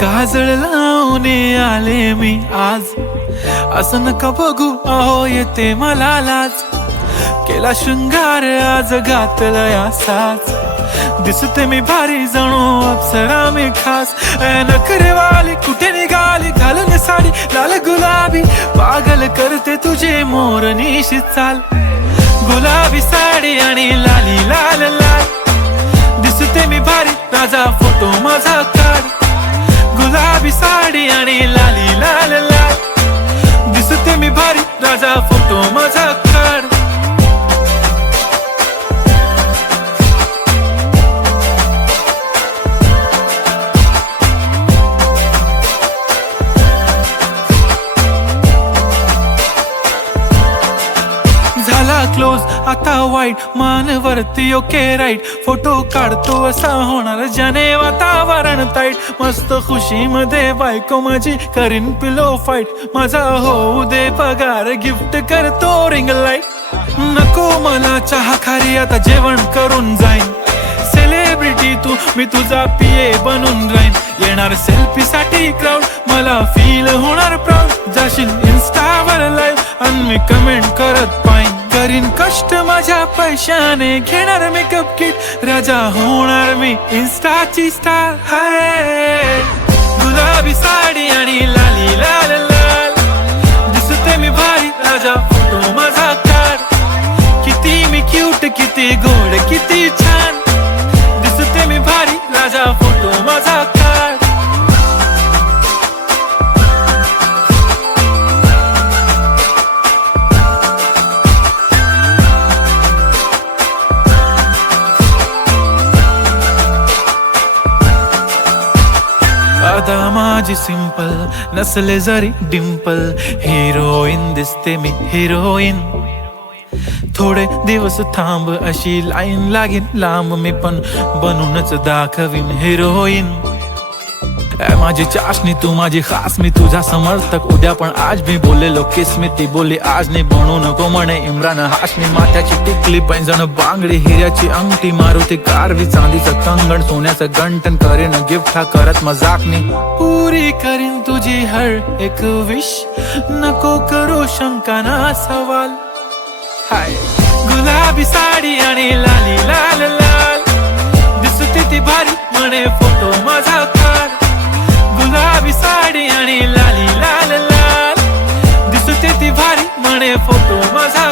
काजळ लावून आले मी आज, असं नका बघू अहो येते मला लाज. केला शृंगार आज घातला साज, दिसते मी भारी जणू अप्सरा मी खास. नखरेवाली कुठे निघाली घालून साडी लाल गुलाबी, पागल करते तुझे मोरनीशी चाल. गुलाबी साडी आणि लाली लाल लाल, दिसते मी भारी राजा फोटो माझा काढ. गुलाबी साडी आणि लाली लाल लाल, दिसते मी भारी राजा फोटो माझा काढ. झाला क्लोज आता वाईट मानवरती ओके राईट, फोटो काढतो असा होणार ज्याने वातावरण ताईट. मस्त खुशी मध्ये बायको माझी करीन पिलो फाईट, माझा होऊ दे पगार गिफ्ट करतो रिंग लाईट. नको मला चहा खारी आता जेवण करून जाईन, सेलिब्रिटी तू मी तुझा पिये बनून राहीन. येणार सेल्फी साठी क्राऊड मला फील होणार प्राऊड, जाशील इन्स्टावर लाईव्ह आणि मी कमेंट करत पाईन. करीन कष्ट माझ्या पैशाने घेणार मेकअप किट, राजा होणार मी इन्स्टाची स्टार. हाय गुलाबी साडी आणि लाली लाल लाल, दिसते मी भारी राजा फोटो माझा काढ. किती मी क्यूट किती गोड किती छान, दिसते मी भारी राजा फोटो माझा काढ. आता माझी सिंपल नसले जरी डिंपल, हिरोईन दिसते मी हिरोईन. थोडे दिवस थांब अशी लाईन लागेल लांब, मी पण बनूनच दाखवीन हिरोईन. माझी चाशनी तू माझी खास, मी तुझा समर्थक उद्या पण आज मी बोलेलो किस मी, ती बोली आज नाही बनू नको म्हणे इम्रान हाशमी. माथ्याची टिकली पैंजण बांगडी हिऱ्याची अंगठी, मारुती कारवी चांदीचं कंगण सोन्याचं गंटन, करीन गिफ्ट हा करत मजाकनी. पुरी करीन तुझी हर एक विश, नको करू शंका ना सवाल. हाय गुलाबी साडी आणि लाली लाल लाल, दिसते ती भारी म्हणे फोटो माझा काढ. गुलाबी साडी आणि लाली लाल लाल, दिसते ती भारी म्हणे फोटो माझा